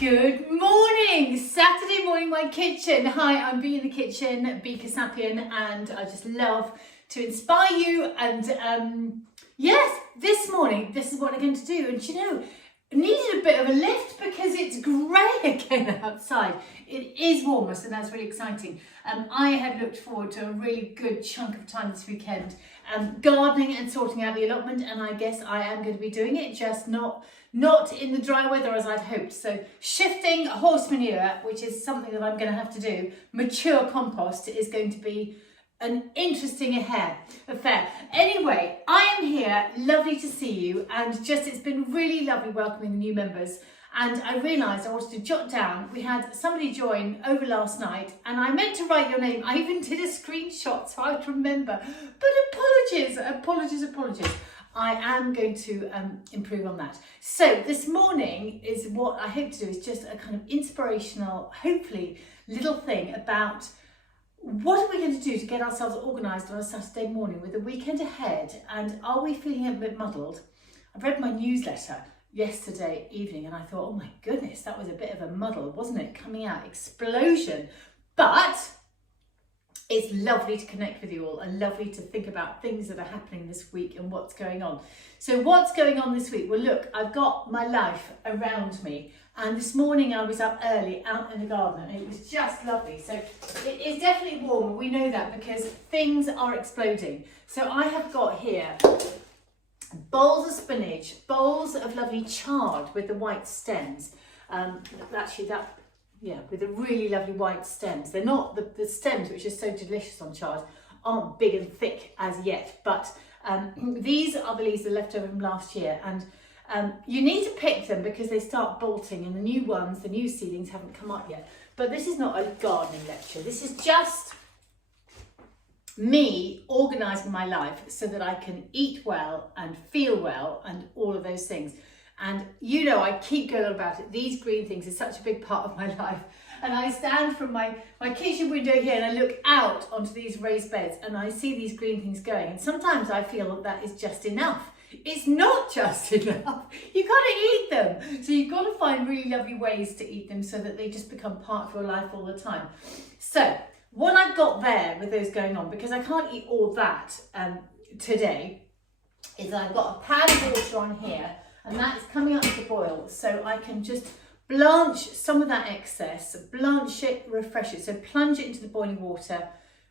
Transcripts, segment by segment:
Good morning! Saturday morning, my kitchen. Hi, I'm Be in the Kitchen, Be Kassapian, and I just love to inspire you. And yes, this morning, this is what I'm going to do. And you know, I needed a bit of a lift because it's grey again outside. It is warmer, so that's really exciting. I had looked forward to a really good chunk of time this weekend, gardening and sorting out the allotment, and I guess I am going to be doing it, just not in the dry weather as I'd hoped. So shifting horse manure, which is something that I'm going to have to do, mature compost, is going to be an interesting affair. Anyway, I am here, lovely to see you, and it's been really lovely welcoming the new members. And I realised I wanted to jot down, we had somebody join over last night, and I meant to write your name. I even did a screenshot so I would remember, but apologies. I am going to improve on that. So this morning is what I hope to do is just a kind of inspirational, hopefully, little thing about what are we going to do to get ourselves organised on a Saturday morning with the weekend ahead, and are we feeling a bit muddled? I've read my newsletter yesterday evening and I thought, oh my goodness, that was a bit of a muddle, wasn't it? Coming out, explosion. But it's lovely to connect with you all and lovely to think about things that are happening this week and what's going on. So what's going on this week? Well, look, I've got my life around me, and this morning I was up early out in the garden and it was just lovely. So it is definitely warm, we know that, because things are exploding. So I have got here bowls of spinach, bowls of lovely chard with the white stems. With the really lovely white stems. They're not the stems, which are so delicious on chard, aren't big and thick as yet, but these are the leaves that are left over from last year, and you need to pick them because they start bolting, and the new ones, the new seedlings, haven't come up yet. But this is not a gardening lecture. This is just me organising my life so that I can eat well and feel well and all of those things. And you know, I keep going on about it. These green things is such a big part of my life. And I stand from my kitchen window here and I look out onto these raised beds and I see these green things going. And sometimes I feel that is just enough. It's not just enough. You've got to eat them. So you've got to find really lovely ways to eat them so that they just become part of your life all the time. So what I've got there with those going on, because I can't eat all that today, is I've got a pan of water on here, and that is coming up to boil, so I can just blanch some of that excess, blanch it, refresh it. So plunge it into the boiling water,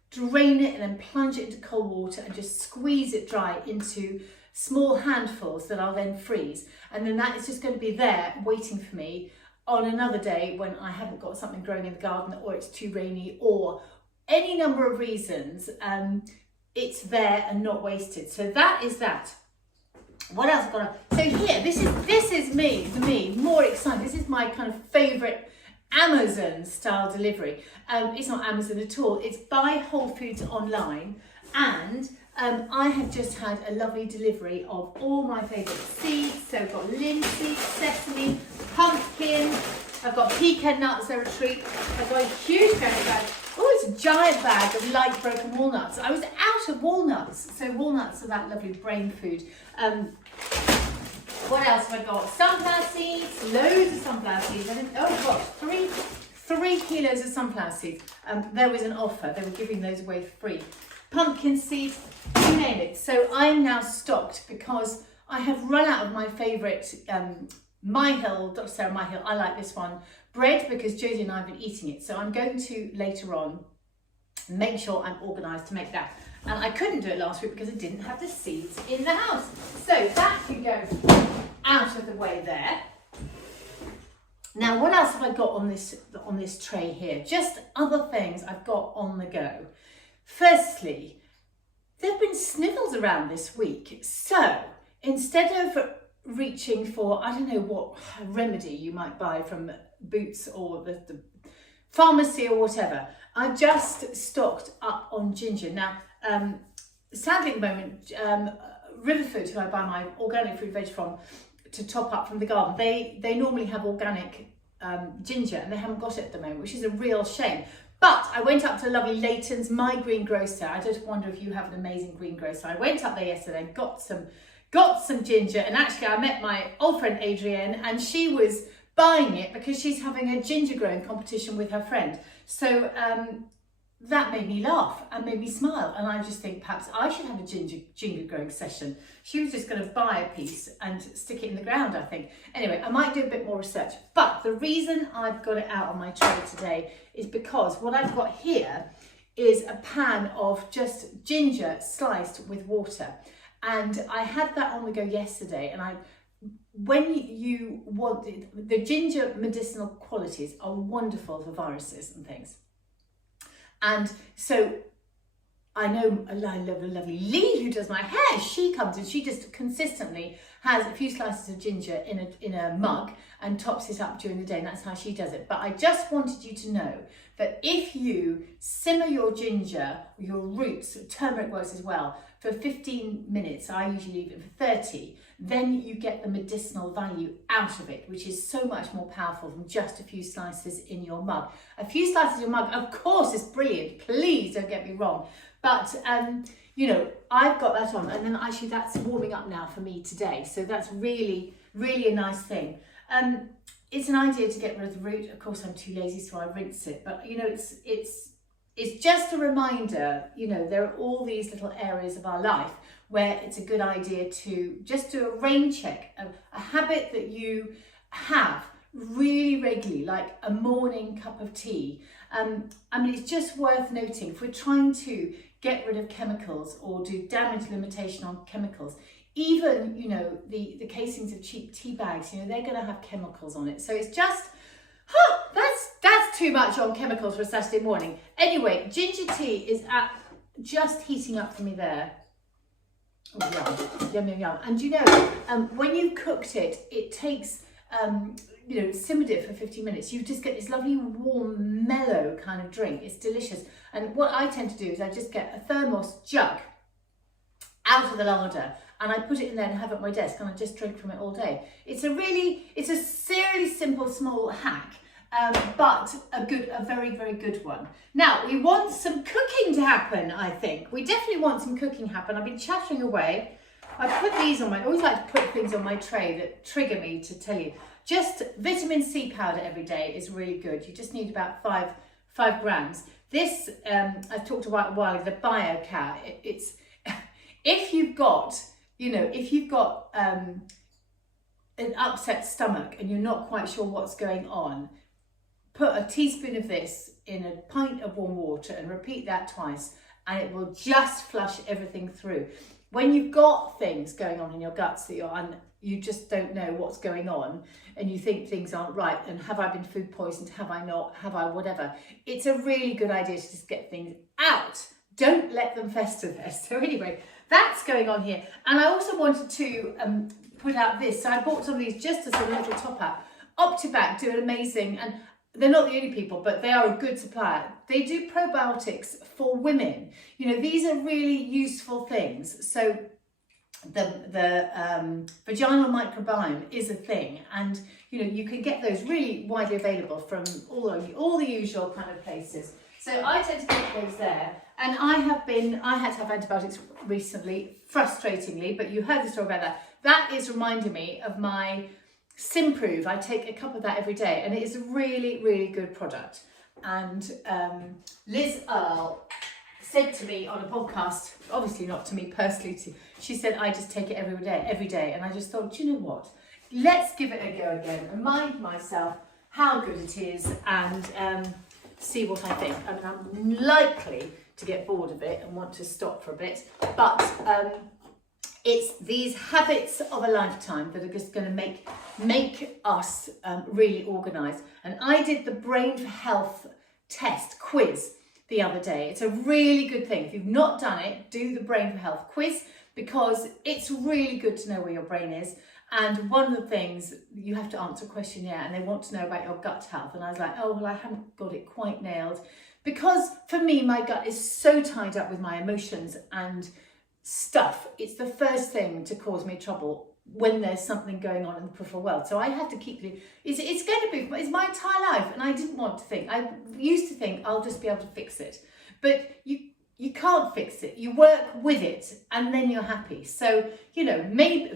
drain it, and then plunge it into cold water and just squeeze it dry into small handfuls that I'll then freeze. And then that is just going to be there waiting for me on another day when I haven't got something growing in the garden, or it's too rainy, or any number of reasons. It's there and not wasted. So that is that. What else I've got? So here, this is me, for me, more exciting. This is my kind of favourite Amazon style delivery. It's not Amazon at all. It's Buy Whole Foods online, and I have just had a lovely delivery of all my favourite seeds. So I've got linseed, sesame, pumpkin, I've got pecan nuts, they're a treat. I've got a huge bag. Oh, it's a giant bag of light broken walnuts. I was out of walnuts, so walnuts are that lovely brain food. What else have I got? Sunflower seeds, loads of sunflower seeds. I've got 3 kilos of sunflower seeds. There was an offer, they were giving those away for free. Pumpkin seeds, you name it. So I am now stocked because I have run out of my favourite Dr. Sarah Myhill, I like this one, bread, because Josie and I have been eating it. So I'm going to later on make sure I'm organised to make that. And I couldn't do it last week because I didn't have the seeds in the house. So that can go out of the way there. Now, what else have I got on this tray here? Just other things I've got on the go. Firstly, there have been snivels around this week. So instead of reaching for, I don't know what remedy you might buy from Boots or the pharmacy or whatever, I just stocked up on ginger. Now, sadly at the moment, Riverfood, who I buy my organic fruit veg from to top up from the garden, they normally have organic ginger, and they haven't got it at the moment, which is a real shame. But I went up to lovely Leighton's, my greengrocer. I just wonder if you have an amazing greengrocer. I went up there yesterday and got some ginger, and actually I met my old friend Adrienne, and she was buying it because she's having a ginger growing competition with her friend. So that made me laugh and made me smile, and I just think perhaps I should have a ginger growing session. She was just going to buy a piece and stick it in the ground, I think. Anyway, I might do a bit more research, but the reason I've got it out on my tray today is because what I've got here is a pan of just ginger sliced with water, and I had that on the go yesterday. And when you want it, the ginger medicinal qualities are wonderful for viruses and things. And so I know I love a lovely Lee who does my hair. She comes and she just consistently has a few slices of ginger in a mug and tops it up during the day, and that's how she does it. But I just wanted you to know that if you simmer your ginger, your roots, turmeric works as well, for 15 minutes, I usually leave it for 30, then you get the medicinal value out of it, which is so much more powerful than just a few slices in your mug. A few slices in your mug, of course, is brilliant. Please don't get me wrong. But, you know, I've got that on, and then actually that's warming up now for me today. So that's really, really a nice thing. It's an idea to get rid of the root. Of course, I'm too lazy, so I rinse it. But, you know, it's just a reminder, you know, there are all these little areas of our life where it's a good idea to just do a rain check, a habit that you have really regularly, like a morning cup of tea. I mean, it's just worth noting, if we're trying to get rid of chemicals or do damage limitation on chemicals, even, you know, the casings of cheap tea bags, you know, they're going to have chemicals on it. So it's just, that's too much on chemicals for a Saturday morning. Anyway, ginger tea is just heating up for me there. Oh, yum, yum, yum. And you know, when you've cooked it, it takes, you know, simmered it for 15 minutes, you just get this lovely warm, mellow kind of drink. It's delicious. And what I tend to do is I just get a thermos jug out of the larder and I put it in there and have it at my desk, and I just drink from it all day. It's a really simple, small hack, but a very, very good one. Now, we want some cooking to happen, I think. We definitely want some cooking to happen. I've been chattering away. I put these on I always like to put things on my tray that trigger me to tell you. Just vitamin C powder every day is really good. You just need about 5 grams. This, I've talked about a while ago, the BioCat. It's, if you've got, you know, an upset stomach and you're not quite sure what's going on, put a teaspoon of this in a pint of warm water and repeat that twice, and it will just flush everything through. When you've got things going on in your guts that you just don't know what's going on, and you think things aren't right, and have I been food poisoned, have I not, have I whatever, it's a really good idea to just get things out. Don't let them fester there. So anyway, that's going on here. And I also wanted to put out this. So I bought some of these just as a little top up. Optivac do an amazing, and they're not the only people, but they are a good supplier. They do probiotics for women. You know, these are really useful things. So the vaginal microbiome is a thing, and you know, you can get those really widely available from all the usual kind of places. So I tend to get those there, and I had to have antibiotics recently, frustratingly, but you heard the story about that. That is reminding me of my Simprove. I take a cup of that every day, and it is a really, really good product. And Liz Earle said to me on a podcast, obviously not to me personally, she said, I just take it every day. And I just thought, do you know what? Let's give it a go again, remind myself how good it is, and see what I think. I mean, I'm likely to get bored of it and want to stop for a bit, but it's these habits of a lifetime that are just going to make us really organised. And I did the Brain for Health test quiz the other day. It's a really good thing. If you've not done it, do the Brain for Health quiz, because it's really good to know where your brain is. And one of the things, you have to answer a questionnaire, and they want to know about your gut health. And I was like, oh, well, I haven't got it quite nailed. Because for me, my gut is so tied up with my emotions and stuff. It's the first thing to cause me trouble when there's something going on in the peripheral world. So I had to keep it. It's going to be, it's my entire life. And I didn't want to think. I used to think I'll just be able to fix it. But you can't fix it. You work with it, and then you're happy. So, you know,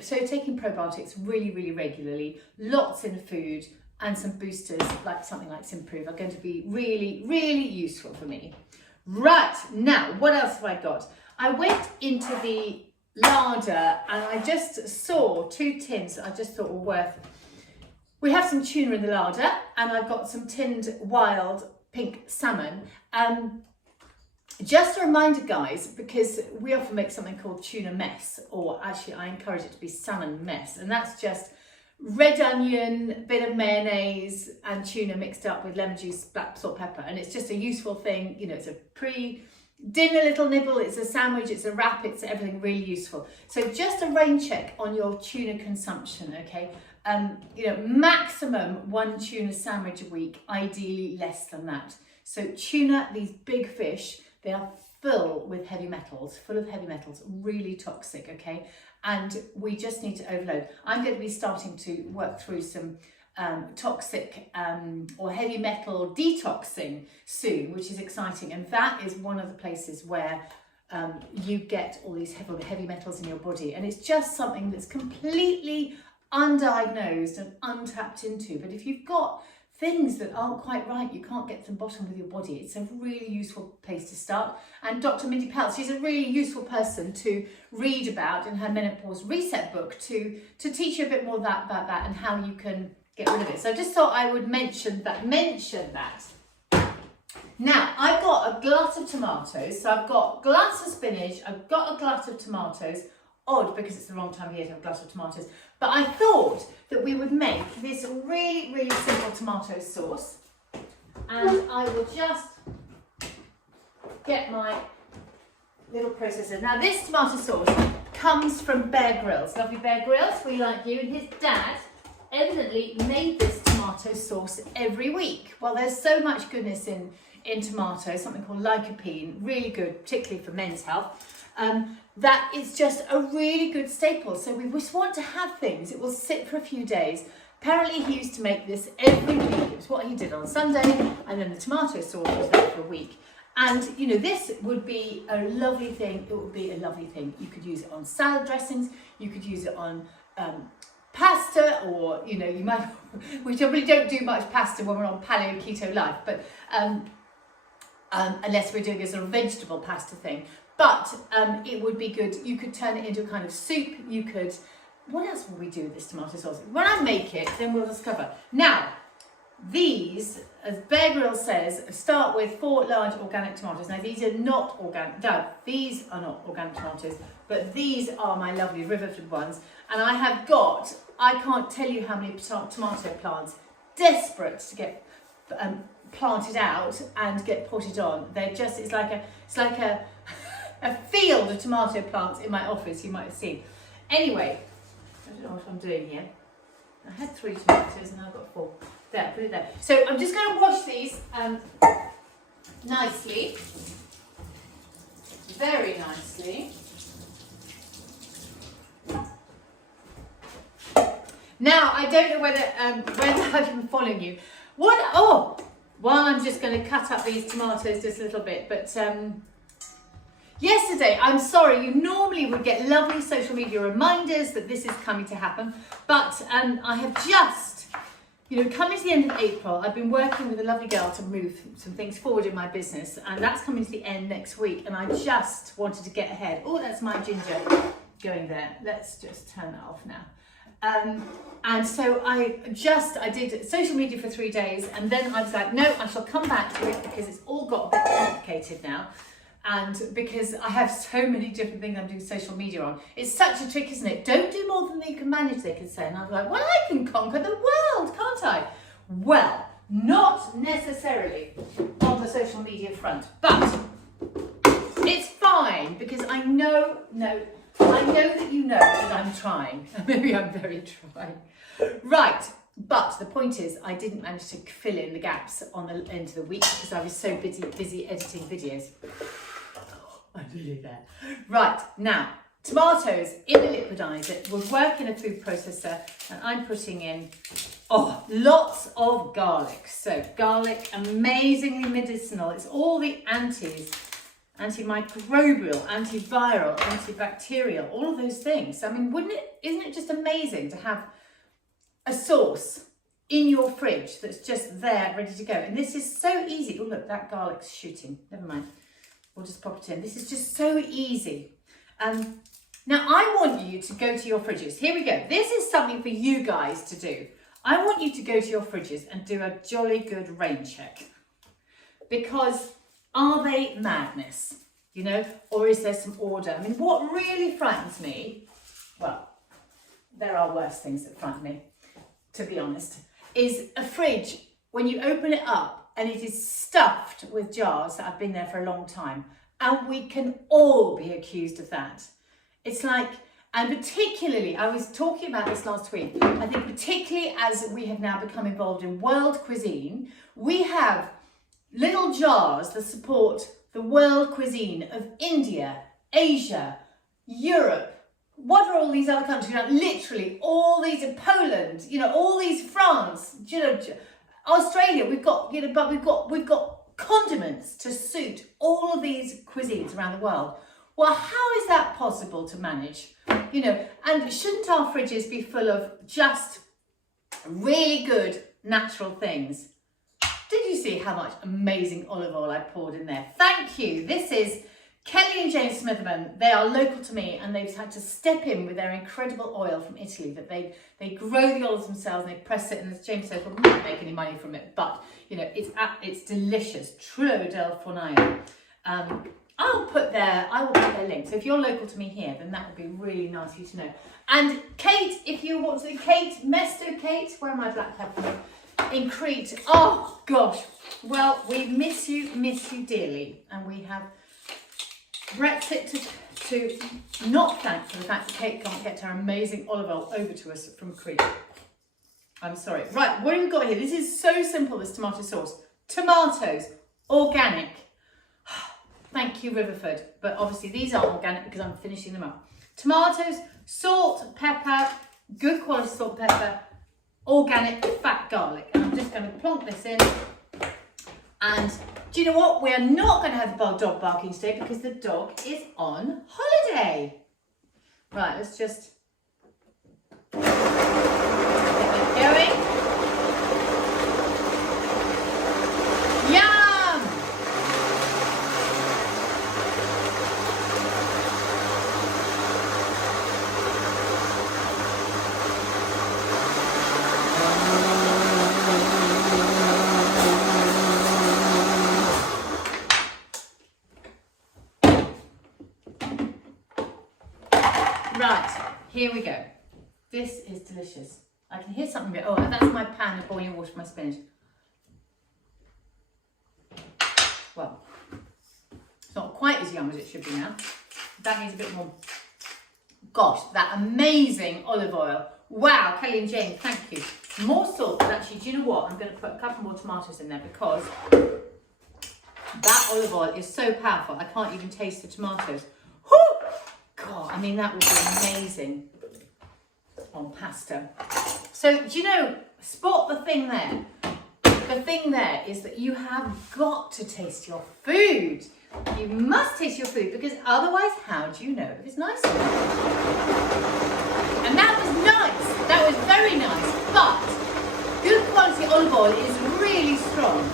taking probiotics really, really regularly, lots in food, and some boosters, like something like Improve, are going to be really, really useful for me. Right, now, what else have I got? I went into the larder and I just saw 2 tins I just thought were worth. We have some tuna in the larder and I've got some tinned wild pink salmon. Just a reminder, guys, because we often make something called tuna mess, or actually I encourage it to be salmon mess, and that's just red onion, bit of mayonnaise and tuna mixed up with lemon juice, black salt, pepper, and it's just a useful thing. You know, it's a pre-dinner little nibble, it's a sandwich, it's a wrap, it's everything really useful. So just a rain check on your tuna consumption, okay? You know, maximum 1 tuna sandwich a week, ideally less than that. So tuna, these big fish, they are full of heavy metals, really toxic, okay? And we just need to overload. I'm going to be starting to work through some toxic or heavy metal detoxing soon, which is exciting. And that is one of the places where you get all these heavy metals in your body. And it's just something that's completely undiagnosed and untapped into. But if you've got things that aren't quite right, you can't get to the bottom with your body, it's a really useful place to start. And Dr. Mindy Peltz, she's a really useful person to read about in her Menopause Reset book to teach you a bit more about that and how you can get rid of it. So I just thought I would mention that. Now, I've got a glut of tomatoes, so I've got gluts of spinach, I've got a glut of tomatoes. Odd, because it's the wrong time of year to have a glut of tomatoes. But I thought that we would make this really, really simple tomato sauce. And I will just get my little processor. Now, this tomato sauce comes from Bear Grylls. Lovely Bear Grylls, we like you. And his dad evidently made this tomato sauce every week. Well, there's so much goodness in tomatoes, something called lycopene, really good, particularly for men's health. That is just a really good staple. So we just want to have things. It will sit for a few days. Apparently he used to make this every week. It was what he did on Sunday, and then the tomato sauce was there for a week. And you know, this would be a lovely thing. It would be a lovely thing. You could use it on salad dressings. You could use it on pasta, or you know, you might. We probably don't do much pasta when we're on Paleo Keto Life, but unless we're doing a sort of vegetable pasta thing. But it would be good. You could turn it into a kind of soup. You could, what else will we do with this tomato sauce? When I make it, then we'll discover. Now, these, as Bear Grylls says, start with 4 large organic tomatoes. Now, these are not organic. No, these are not organic tomatoes, but these are my lovely riverford ones. And I have got, I can't tell you how many tomato plants, desperate to get planted out and get potted on. They're just, it's like a field of tomato plants in my office, you might have seen. Anyway, I don't know what I'm doing here. I had 3 tomatoes and I've got 4. There, put it there. So I'm just going to wash these nicely, very nicely. Now, I don't know whether I've been following you. Well, I'm just going to cut up these tomatoes just a little bit, but yesterday, I'm sorry, you normally would get lovely social media reminders that this is coming to happen, but I have just, you know, coming to the end of April, I've been working with a lovely girl to move some things forward in my business, and that's coming to the end next week, and I just wanted to get ahead. Oh, that's my ginger going there. Let's just turn that off now. And so I did social media for 3 days, and then I was like, no, I shall come back to it because it's all got a bit complicated now. And because I have so many different things I'm doing social media on, it's such a trick, isn't it? Don't do more than you can manage, they could say. And I was like, well, I can conquer the world, can't I? Well, not necessarily on the social media front, but it's fine because I know that you know that I'm trying. Maybe I'm very trying. Right. But the point is, I didn't manage to fill in the gaps on the end of the week because I was so busy editing videos. I'm nearly there. Right, now, tomatoes in the liquidizer will work in a food processor, and I'm putting in, lots of garlic. So garlic, amazingly medicinal. It's all the antis, antimicrobial, antiviral, antibacterial, all of those things. I mean, isn't it just amazing to have a sauce in your fridge that's just there, ready to go. And this is so easy. Oh, look, that garlic's shooting. Never mind. We'll just pop it in. This is just so easy. Now, I want you to go to your fridges. Here we go. This is something for you guys to do. I want you to go to your fridges and do a jolly good rain check. Because are they madness? You know, or is there some order? I mean, what really frightens me, well, there are worse things that frighten me, to be honest, is a fridge when you open it up and it is stuffed with jars that have been there for a long time. And we can all be accused of that. It's like, and particularly, I was talking about this last week, I think particularly as we have now become involved in world cuisine, we have little jars that support the world cuisine of India, Asia, Europe. What are all these other countries? Like literally all these, Poland, you know, all these, France, you know, Australia. We've got, you know, but we've got condiments to suit all of these cuisines around the world. Well, how is that possible to manage? You know, and shouldn't our fridges be full of just really good natural things? Did you see how much amazing olive oil I poured in there? Thank you. This is Kelly and James Smitherman. They are local to me and they've had to step in with their incredible oil from Italy that they grow the olives themselves and they press it, and as James says, we'll not make any money from it, but you know, it's delicious. Trullo del Fornaio. I will put their link. So if you're local to me here, then that would be really nice for you to know. And Kate, if you want to, Kate, Mesto Kate, where am I black pepper? In Crete. Oh gosh. Well, we miss you dearly. And we have Brexit to not thank for the fact that Kate can't get her amazing olive oil over to us from Crete. I'm sorry. Right, what have we got here? This is so simple, this tomato sauce. Tomatoes, organic. Thank you, Riverford. But obviously these aren't organic because I'm finishing them up. Tomatoes, salt, pepper, good quality salt, pepper, organic fat garlic. And I'm just going to plonk this in. And do you know what? We are not going to have the dog barking today because the dog is on holiday. Right, let's just get that going. Yum! Right, here we go. This is delicious. I can hear something go, oh, that's my pan of boiling water for my spinach. Well, it's not quite as yum as it should be now. That needs a bit more. Gosh, that amazing olive oil. Wow, Kelly and Jane, thank you. More salt, but actually, do you know what? I'm going to put a couple more tomatoes in there because that olive oil is so powerful. I can't even taste the tomatoes. Whew! God, I mean, that would be amazing on pasta. So, do you know, spot the thing there. The thing there is that you have got to taste your food. You must taste your food because otherwise, how do you know if it's nice or not? And that was nice. That was very nice. But good quality olive oil is really strong.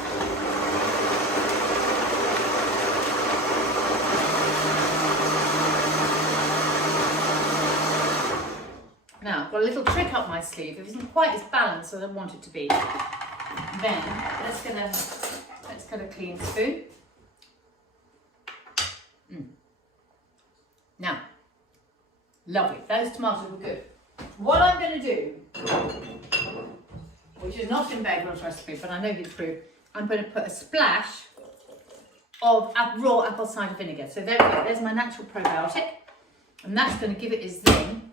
Now, I've got a little trick up my sleeve. If it isn't quite as balanced as I want it to be, then let's get a clean spoon. Now, lovely. Those tomatoes were good. What I'm going to do, which is not in Bear Grylls recipe, but I know it's true, I'm going to put a splash of raw apple cider vinegar. So there we go. There's my natural probiotic, and that's going to give it its zing.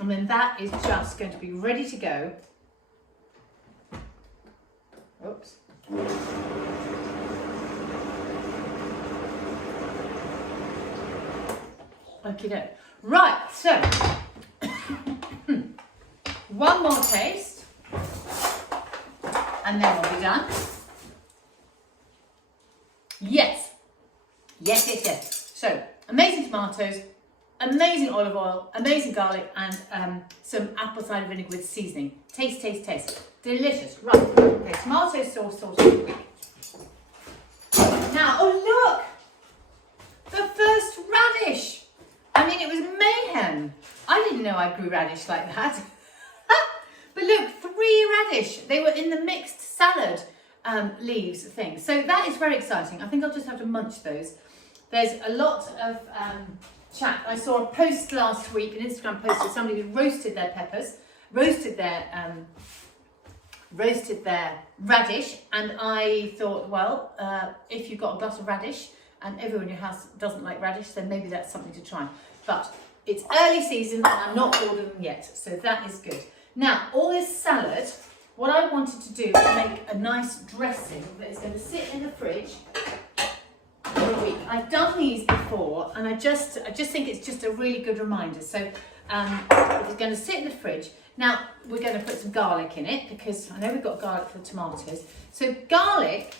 And then that is just going to be ready to go. Oops. Okay, right, so one more taste and then we'll be done. Yes. So amazing tomatoes, amazing olive oil, amazing garlic, and some apple cider vinegar with seasoning. Taste, taste, taste. Delicious. Right, okay, tomato sauce sorted. Now, oh look! The first radish! I mean, it was mayhem. I didn't know I grew radish like that. But look, 3 radish. They were in the mixed salad leaves thing. So that is very exciting. I think I'll just have to munch those. There's a lot of chat. I saw a post last week, an Instagram post of somebody who roasted their peppers, roasted their radish, and I thought, well, if you've got a glut of radish and everyone in your house doesn't like radish, then maybe that's something to try. But it's early season and I'm not ordered them yet, so that is good. Now, all this salad, what I wanted to do was make a nice dressing that is going to sit in the fridge for a week. I've done these before, and I just think it's just a really good reminder. So it's going to sit in the fridge. Now, we're going to put some garlic in it, because I know we've got garlic for the tomatoes. So garlic,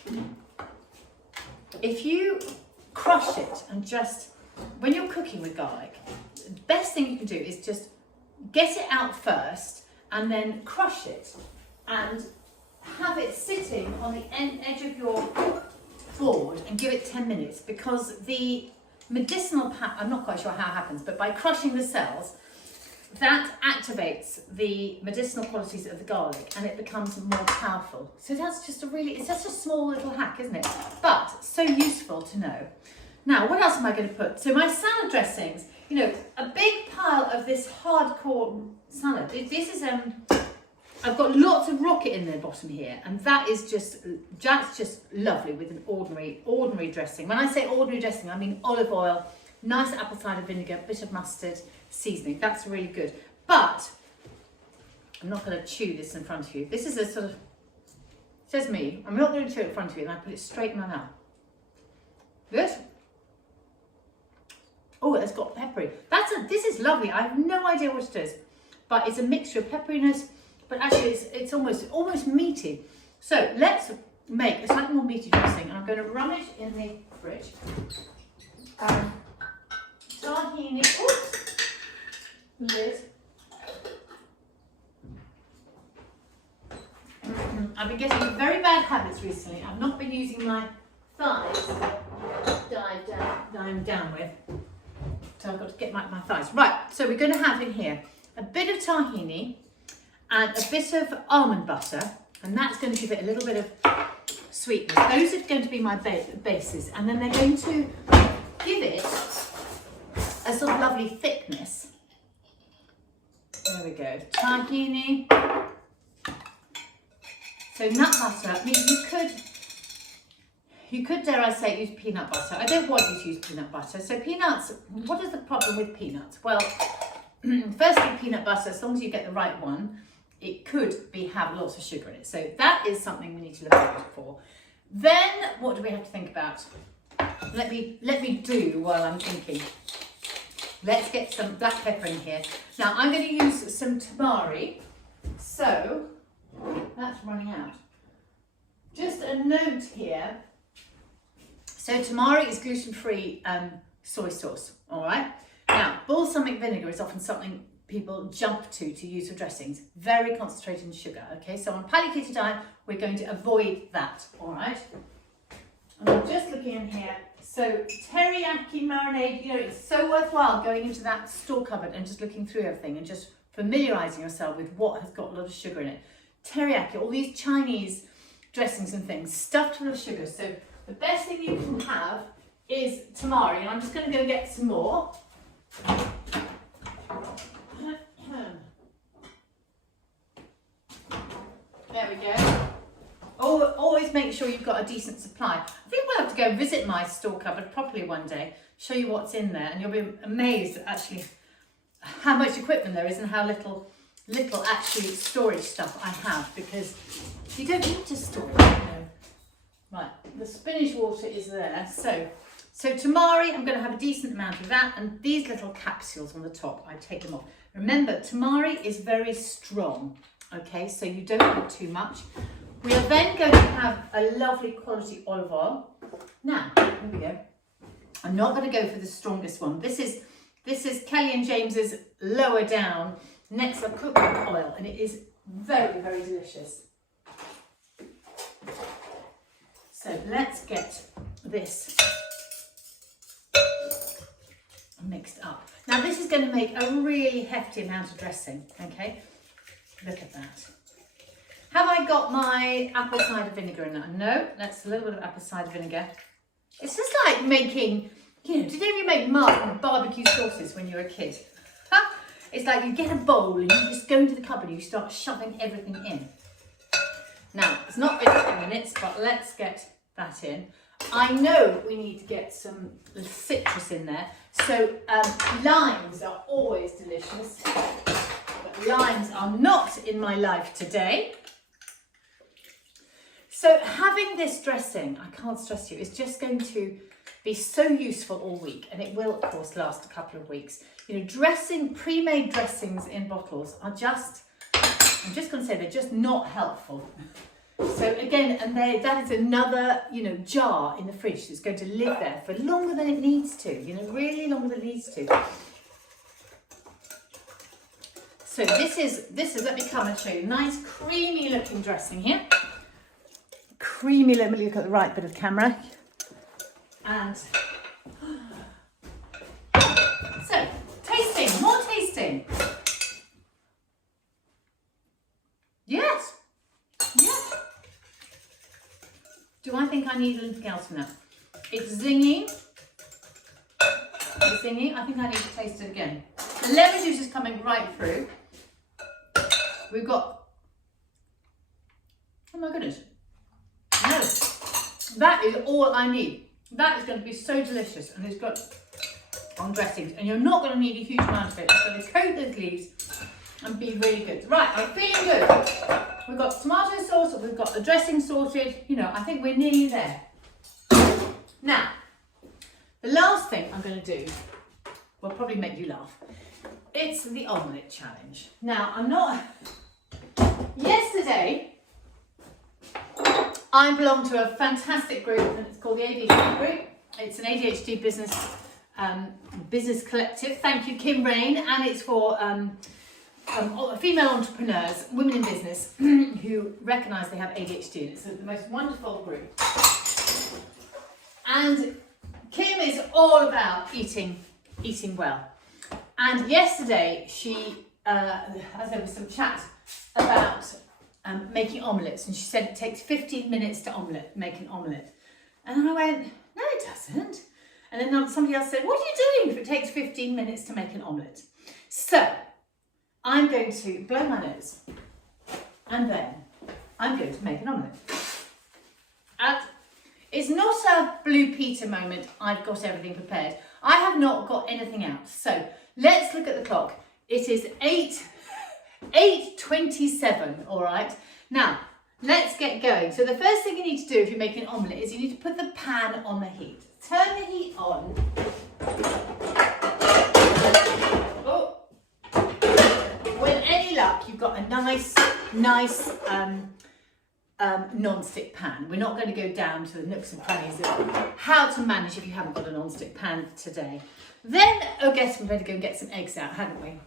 if you crush it and just, when you're cooking with garlic, the best thing you can do is just get it out first and then crush it and have it sitting on the edge of your board and give it 10 minutes, because the medicinal, I'm not quite sure how it happens, but by crushing the cells, that activates the medicinal qualities of the garlic and it becomes more powerful. So that's just it's just a small little hack, isn't it? But so useful to know. Now, what else am I going to put? So my salad dressings, you know, a big pile of this hardcore salad. This is, I've got lots of rocket in the bottom here, and that's just lovely with an ordinary dressing. When I say ordinary dressing, I mean olive oil, nice apple cider vinegar, bit of mustard, seasoning. That's really good. But I'm not going to chew this in front of you. This is a sort of, says me, I'm not going to chew it in front of you, and I put it straight in my mouth. Good. Oh, it's got peppery. This is lovely. I have no idea what it is, but it's a mixture of pepperiness, but actually it's almost meaty. So let's make a slightly more meaty dressing. I'm going to rummage in the fridge. Tahini, oops, lid. I've been getting very bad habits recently. I've not been using my thighs dive down with. So I've got to get my thighs. Right, so we're going to have in here a bit of tahini and a bit of almond butter, and that's going to give it a little bit of sweetness. Those are going to be my bases, and then they're going to give it a sort of lovely thickness. There we go. Tahini. So nut butter. I mean, you could, dare I say, use peanut butter. I don't want you to use peanut butter. So peanuts, what is the problem with peanuts? Well, firstly, peanut butter, as long as you get the right one, it could have lots of sugar in it. So that is something we need to look out for. Then, what do we have to think about? Let me do while I'm thinking. Let's get some black pepper in here. Now, I'm going to use some tamari. So, that's running out. Just a note here. So tamari is gluten-free soy sauce, all right? Now, balsamic vinegar is often something people jump to use for dressings. Very concentrated in sugar, okay? So on a paleo keto diet, we're going to avoid that, all right? And I'm just looking in here. So teriyaki marinade, you know, it's so worthwhile going into that store cupboard and just looking through everything and just familiarising yourself with what has got a lot of sugar in it. Teriyaki, all these Chinese dressings and things, stuffed full of sugar. So the best thing you can have is tamari, and I'm just going to go get some more. There we go. Always make sure you've got a decent supply. I think we'll have to go visit my store cupboard properly one day, show you what's in there, and you'll be amazed at actually how much equipment there is and how little actually storage stuff I have, because you don't need to store it, you know. Right, the spinach water is there. So tamari, I'm going to have a decent amount of that, and these little capsules on the top, I take them off. Remember, tamari is very strong, okay, so you don't want too much. We are then going to have a lovely quality olive oil. Now, here we go. I'm not going to go for the strongest one. This This is Kelly and James's Lower Down next to cooking oil, and it is very, very delicious. So let's get this mixed up. Now this is going to make a really hefty amount of dressing, okay? Look at that. Have I got my apple cider vinegar in that? No, that's a little bit of apple cider vinegar. It's just like making, you know, did any of you make barbecue sauces when you were a kid? Huh? It's like you get a bowl and you just go into the cupboard and you start shoving everything in. Now, it's not 15 minutes, but let's get that in. I know we need to get some citrus in there. So limes are always delicious, but limes are not in my life today. So having this dressing, I can't stress you, is just going to be so useful all week, and it will of course last a couple of weeks. You know, pre-made dressings in bottles are just, I'm just going to say they're just not helpful. So again, and that is another, you know, jar in the fridge that's going to live there for longer than it needs to, you know, really longer than it needs to. So this is, let me come and show you, nice creamy looking dressing here. Creamy, let me look at the right bit of camera. And so, tasting, more tasting. Yes. Yes. Do I think I need anything else in that? It's zingy. It's zingy. I think I need to taste it again. The lemon juice is coming right through. We've got, oh my goodness. No, that is all I need. That is going to be so delicious, and it's got on dressings, and you're not going to need a huge amount of it. It's going to coat those leaves and be really good. Right, I'm feeling good. We've got tomato sauce, we've got the dressing sorted. You know, I think we're nearly there. Now, the last thing I'm going to do will probably make you laugh. It's the omelette challenge. Now, yesterday, I belong to a fantastic group, and it's called the ADHD group. It's an ADHD business collective. Thank you, Kim Rain, and it's for female entrepreneurs, women in business who recognise they have ADHD. And it's the most wonderful group. And Kim is all about eating well. And yesterday there was some chat about making omelettes, and she said it takes 15 minutes to make an omelette. And I went, no it doesn't. And then somebody else said, what are you doing if it takes 15 minutes to make an omelette? So I'm going to blow my nose, and then I'm going to make an omelette. It's not a Blue Peter moment, I've got everything prepared. I have not got anything else. So let's look at the clock. It is 8:27, all right? Now, let's get going. So the first thing you need to do if you're making an omelette is you need to put the pan on the heat. Turn the heat on. Oh. With any luck, you've got a nice non-stick pan. We're not going to go down to the nooks and crannies of how to manage if you haven't got a non-stick pan today. Then, I guess we better go and get some eggs out, hadn't we?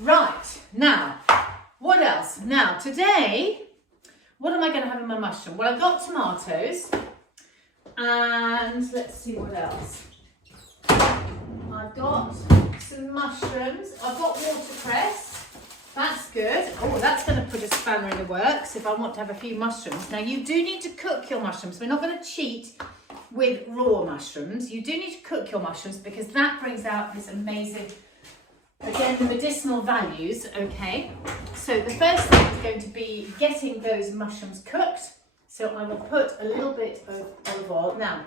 Right, now, what else? Now, today, what am I going to have in my mushroom? Well, I've got tomatoes, and let's see what else. I've got some mushrooms. I've got watercress. That's good. Oh, that's going to put a spanner in the works if I want to have a few mushrooms. Now, you do need to cook your mushrooms. We're not going to cheat with raw mushrooms. You do need to cook your mushrooms because that brings out this amazing, again, the medicinal values, okay? So the first thing is going to be getting those mushrooms cooked. So I will put a little bit of olive oil. Now,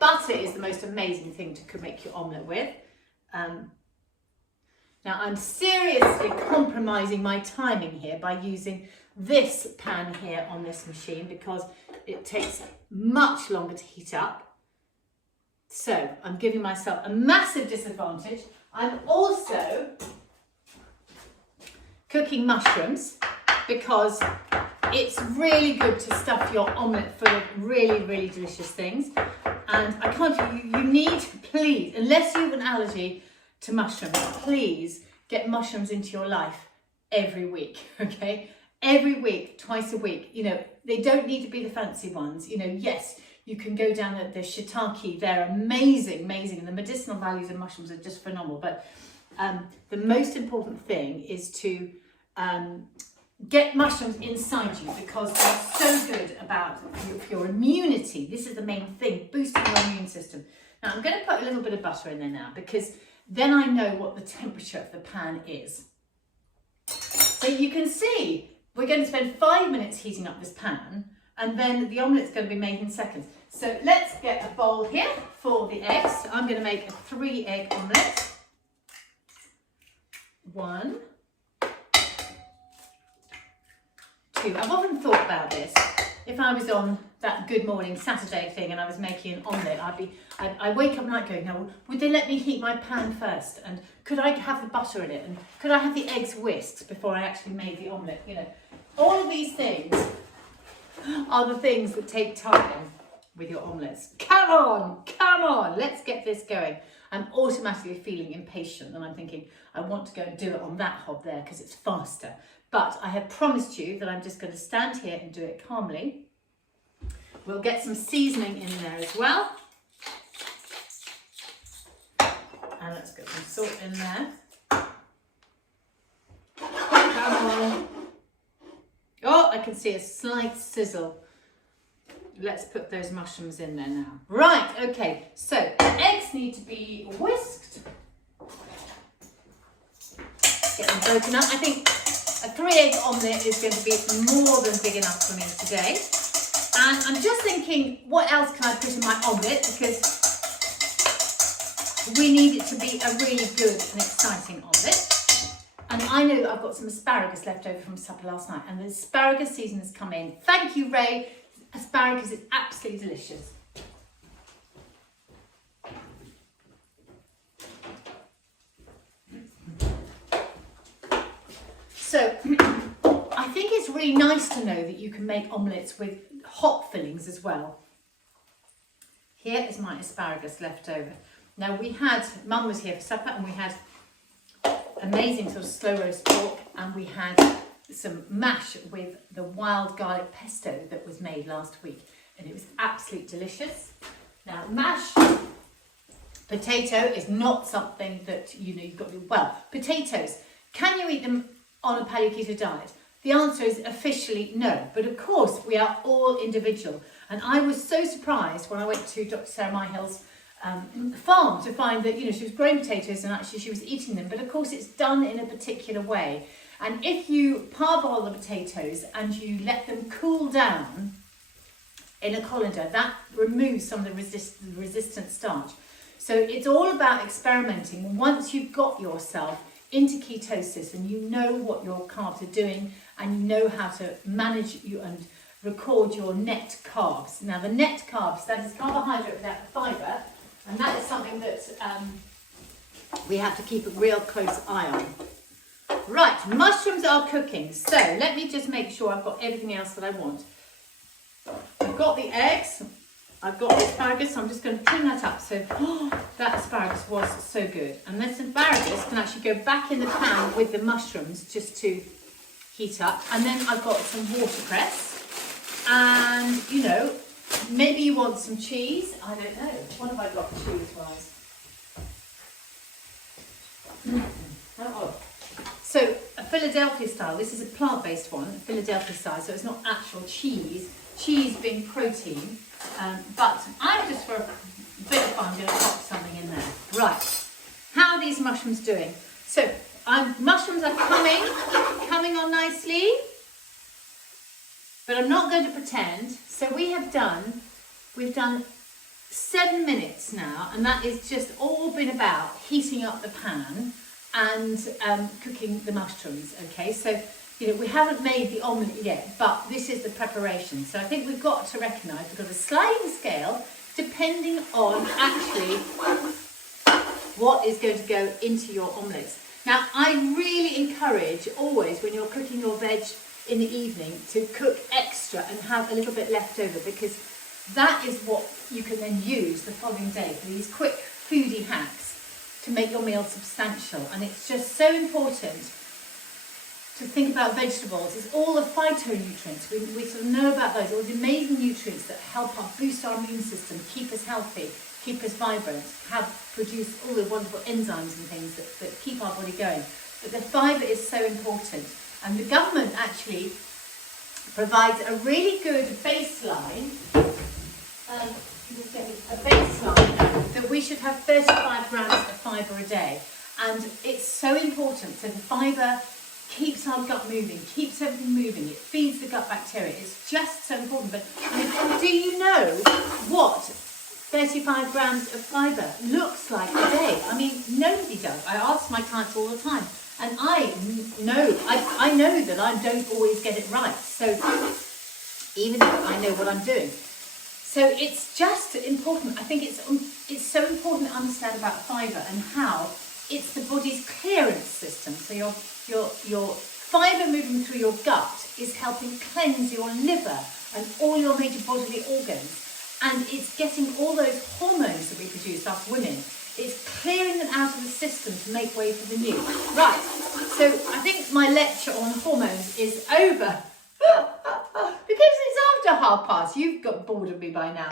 butter is the most amazing thing to make your omelette with. Now I'm seriously compromising my timing here by using this pan here on this machine because it takes much longer to heat up. So I'm giving myself a massive disadvantage. I'm also cooking mushrooms because it's really good to stuff your omelette full of really, really delicious things. And I can't, you need, please, unless you have an allergy to mushrooms, please get mushrooms into your life every week, okay? Every week, twice a week. You know, they don't need to be the fancy ones. You know, yes, you can go down the shiitake. They're amazing, amazing. And the medicinal values of mushrooms are just phenomenal. But the most important thing is to get mushrooms inside you, because they're so good about your immunity. This is the main thing, boosting your immune system. Now, I'm going to put a little bit of butter in there now, because then I know what the temperature of the pan is. So you can see, we're going to spend 5 minutes heating up this pan, and then the omelette's going to be made in seconds. So let's get a bowl here for the eggs. I'm going to make a 3-egg omelette. 1, 2. I've often thought about this. If I was on that Good Morning Saturday thing and I was making an omelette, I wake up at night going, now, would they let me heat my pan first? And could I have the butter in it? And could I have the eggs whisked before I actually made the omelette? You know, all of these things are the things that take time with your omelettes. Come on, let's get this going. I'm automatically feeling impatient and I'm thinking, I want to go and do it on that hob there because it's faster. But I have promised you that I'm just going to stand here and do it calmly. We'll get some seasoning in there as well. And let's get some salt in there. Come on. Oh, I can see a slight sizzle. Let's put those mushrooms in there now. Right, okay, so eggs need to be whisked. Get them broken up. I think a 3-egg omelette is going to be more than big enough for me today. And I'm just thinking, what else can I put in my omelette? Because we need it to be a really good and exciting omelette. And I know that I've got some asparagus left over from supper last night, and the asparagus season has come in. Thank you, Ray. Asparagus is absolutely delicious. So I think it's really nice to know that you can make omelettes with hot fillings as well. Here is my asparagus left over. Now Mum was here for supper, and we had amazing sort of slow roast pork, and we had some mash with the wild garlic pesto that was made last week, and it was absolutely delicious. Now, mashed potato is not something that, you know, you've got to do. Well, potatoes, can you eat them on a paleo keto diet? The answer is officially no, but of course we are all individual. And I was so surprised when I went to Dr. Sarah Myhill's farm to find that, you know, she was growing potatoes and actually she was eating them, but of course it's done in a particular way. And if you parboil the potatoes and you let them cool down in a colander, that removes some of the resistant starch. So it's all about experimenting. Once you've got yourself into ketosis and you know what your carbs are doing and you know how to manage you and record your net carbs. Now the net carbs, that is carbohydrate without the fibre, and that is something that we have to keep a real close eye on. Right, mushrooms are cooking. So let me just make sure I've got everything else that I want. I've got the eggs, I've got the asparagus, so I'm just going to clean that up. So that asparagus was so good. And this asparagus can actually go back in the pan with the mushrooms just to heat up. And then I've got some watercress. And, you know, maybe you want some cheese. I don't know. What have I got cheese-wise? Oh. So a Philadelphia style, this is a plant-based one, Philadelphia style, so it's not actual cheese being protein, but I'm just for a bit of fun going to pop something in there. Right, how are these mushrooms doing? So mushrooms are coming on nicely, but I'm not going to pretend. So we've done 7 minutes now, and that is just all been about heating up the pan and cooking the mushrooms, okay? So, you know, we haven't made the omelette yet, but this is the preparation. So I think we've got to recognise we've got a sliding scale depending on actually what is going to go into your omelettes. Now, I really encourage always when you're cooking your veg in the evening to cook extra and have a little bit left over, because that is what you can then use the following day for these quick foodie hacks to make your meal substantial. And it's just so important to think about vegetables. It's all the phytonutrients. We sort of know about those, all the amazing nutrients that help us boost our immune system, keep us healthy, keep us vibrant, produce all the wonderful enzymes and things that keep our body going. But the fibre is so important. And the government actually provides a really good baseline, that we should have 35 grams of fibre a day. And it's so important. So the fibre keeps our gut moving, keeps everything moving. It feeds the gut bacteria. It's just so important. But do you know what 35 grams of fibre looks like a day? I mean, nobody does. I ask my clients all the time. And I know that I don't always get it right. So even though I know what I'm doing. So it's just important. I think it's so important to understand about fibre and how it's the body's clearance system. So your fibre moving through your gut is helping cleanse your liver and all your major bodily organs. And it's getting all those hormones that we produce, us women. It's clearing them out of the system to make way for the new. Right, so I think my lecture on hormones is over. Because it's after past. You've got bored of me by now.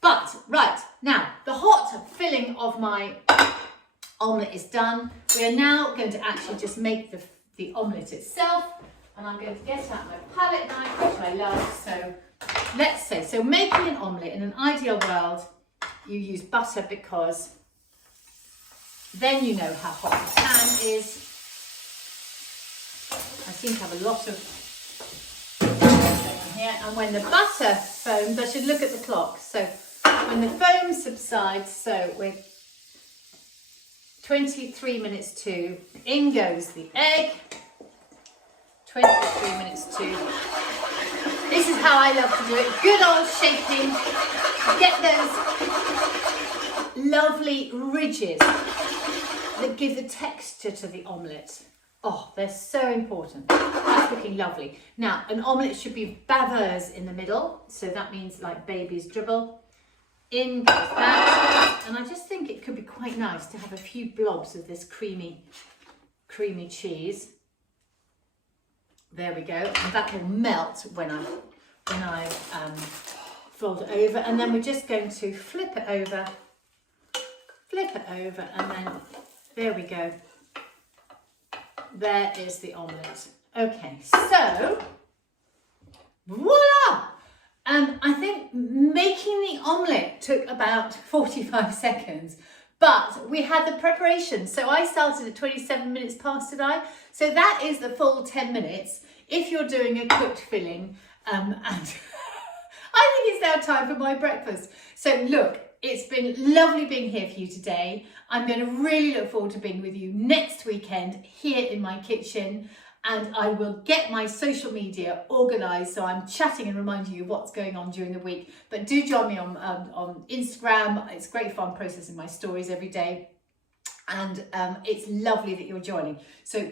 But, right, now, the hot filling of my omelette is done. We are now going to actually just make the omelette itself. And I'm going to get out my palette knife, which I love. So, let's say, so making an omelette in an ideal world, you use butter because then you know how hot the pan is. I seem to have a lot of here. And when the butter foams, I should look at the clock. So when the foam subsides, so we're 23 minutes to, in goes the egg. 23 minutes to. This is how I love to do it. Good old shaking. Get those lovely ridges that give the texture to the omelette. Oh, they're so important. That's looking lovely. Now, an omelette should be baveuse in the middle. So that means like baby's dribble. In goes that. And I just think it could be quite nice to have a few blobs of this creamy cheese. There we go. And that will melt when I fold it over. And then we're just going to flip it over, and then there we go. There is the omelette. Okay, so voila! I think making the omelette took about 45 seconds, but we had the preparation. So I started at 27 minutes past, did I? So that is the full 10 minutes if you're doing a cooked filling. And I think it's now time for my breakfast. So look, it's been lovely being here for you today. I'm going to really look forward to being with you next weekend here in my kitchen, and I will get my social media organised so I'm chatting and reminding you of what's going on during the week. But do join me on Instagram. It's great fun processing my stories every day, and it's lovely that you're joining. So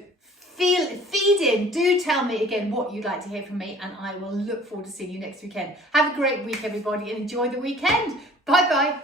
feed in, do tell me again what you'd like to hear from me, and I will look forward to seeing you next weekend. Have a great week, everybody, and enjoy the weekend. Bye bye.